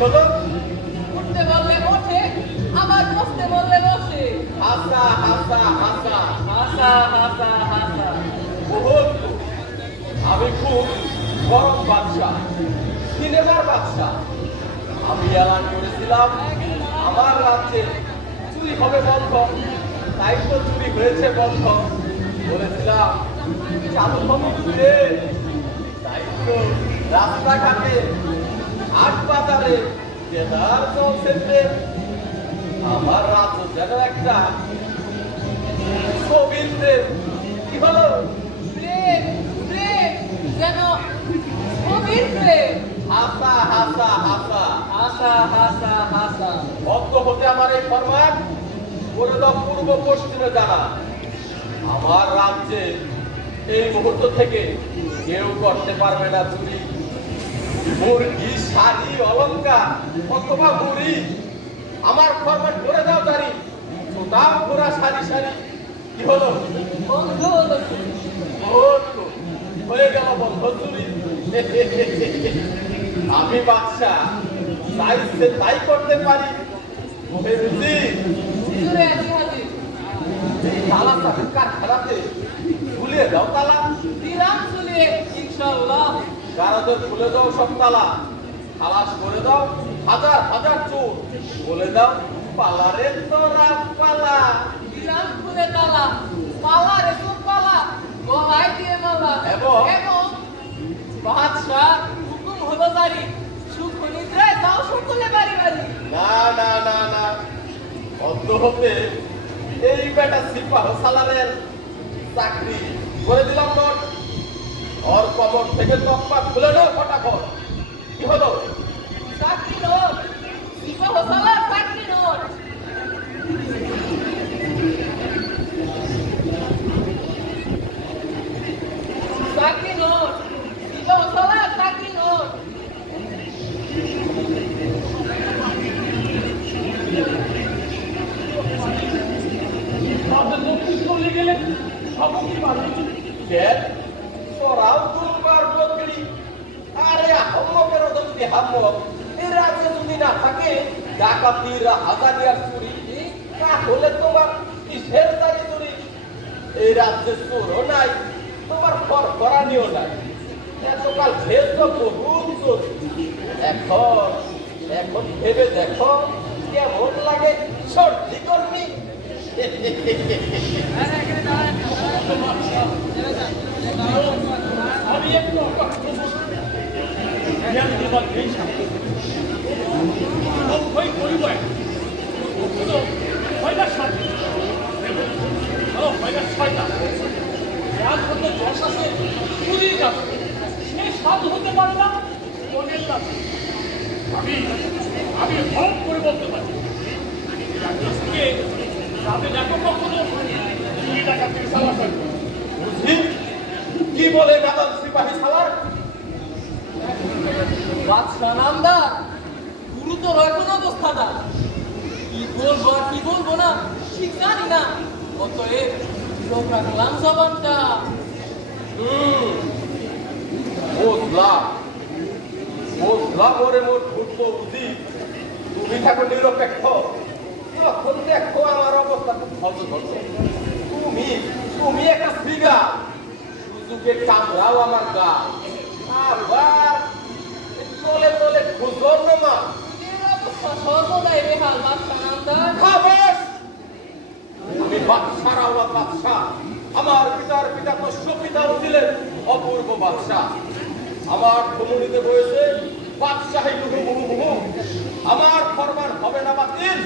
হলো উঠতে বললে ওঠে আবার বসতে বললে বসে। হাসা হাসা হাসা। হাসা হাসা হাসা। বহুত আমি খুব গরম বাদশা সিনেমার বাদশা আমি এলান করেছিলাম আমার রাজ্যে চুরি হবে বন্ধ। তাই তো চুরি হয়েছে বন্ধ। বলেছিলাম চালু হবে তাই তো রাস্তাঘাটে বাজারে কেদার চলছে আমার রাজ্য যেন একটা ছবির কি হলো? প্রেম প্রেম যেন গভীর হাসা হাসা হাসা। হাসা হাসা হাসা। ভক্ত হতে আমার এই ফরমান করে দাও পূর্ব পশ্চিমে জানা আমার রাজ্যে এই মুহূর্ত থেকে কেউ করতে পারবে না চুরি মুরগি শাড়ি অলঙ্কার অথবা মুড়ি আমার করে দাও ঘোরা সারি সারি কি হলো? বন্ধু। হলো হয়ে গেল বন্ধ চুরি। আমি বাদশা। তাই সে তাই করতে পারি। ওহে রুজি। জুড়ে আছি হাজির এই তালা চাবি কারখানাতে খুলে দাও তালা। দিলাম চুলিয়ে ইনশাল্লাহ গারাদের খুলে দাও সব তালা খালাস করে দাও হাজার হাজার চোর। বলে দাও পালারে তোরা পালা। দিলাম খুলে তালা। পালা রে তোর পালা। গলায় দিয়ে মালা। এবং? এবং বাদশাহ হুকুম হলো জারি সুখ নিদ্রায় যাও সকলে বাড়ি বাড়ি। না না না না। অন্ধ হতে এই বেটা সিপাহ সালারের চাকরি। করে দিলাম তোর ওর কবর থেকে তকমা খুলে দাও ফটাফট। কি হলো? চাকরি নোট সিপাহ সালার চাকরি নোট চাকরি নোট সিপাহ সালার চাকরি নোট গেলে সব কি পাবে? দেখ তোরাও দুর্বার বকরি আরে হাম্মকের দন্তি হাম্মক এই রাজ্যে যদি না থাকে, ডাকাতির হাজারিয়ার চুরি, তাহলে তোমার কিসের দাঁড়ি চুরি? এই রাজ্যে চোরও নাই, তোমার ফর করানিও নাই। এতকাল ভেদ তো বহুত এখন এখন ভেবে দেখো কেমন লাগে সর্দি কর্মী। আমি আমি হক করে বলতে পারি থেকে তাদের দেখো কখনো ডাকাতির সালা করবে বুঝলি কি বলে গাদার সিপাহী সালার? বাদশাহ নামদার গুরুতর এখন অবস্থাটা কি বলব আর কি বলব না ঠিক জানি না। অতএব চোখ রাখলাম জবানটা। বুঝলাম বুঝলাম ওরে মোট ফুটবো বুঝি। তুমি থাকো নিরপেক্ষ। তখন দেখো আমার অবস্থা খুব হচ্ছে তুমি তুমি একটা ফিগা সুযোগের কামড়াও আমার আবার তলে তলে খুঁজো না পিতার পিতা কশ্য পিতাও ছিলেন অপূর্ব বাদশাহ আমার ধমনীতে বয়েছে বাদশাহী হুহু। আমার ফরমান হবে না বাতিল।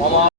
আমার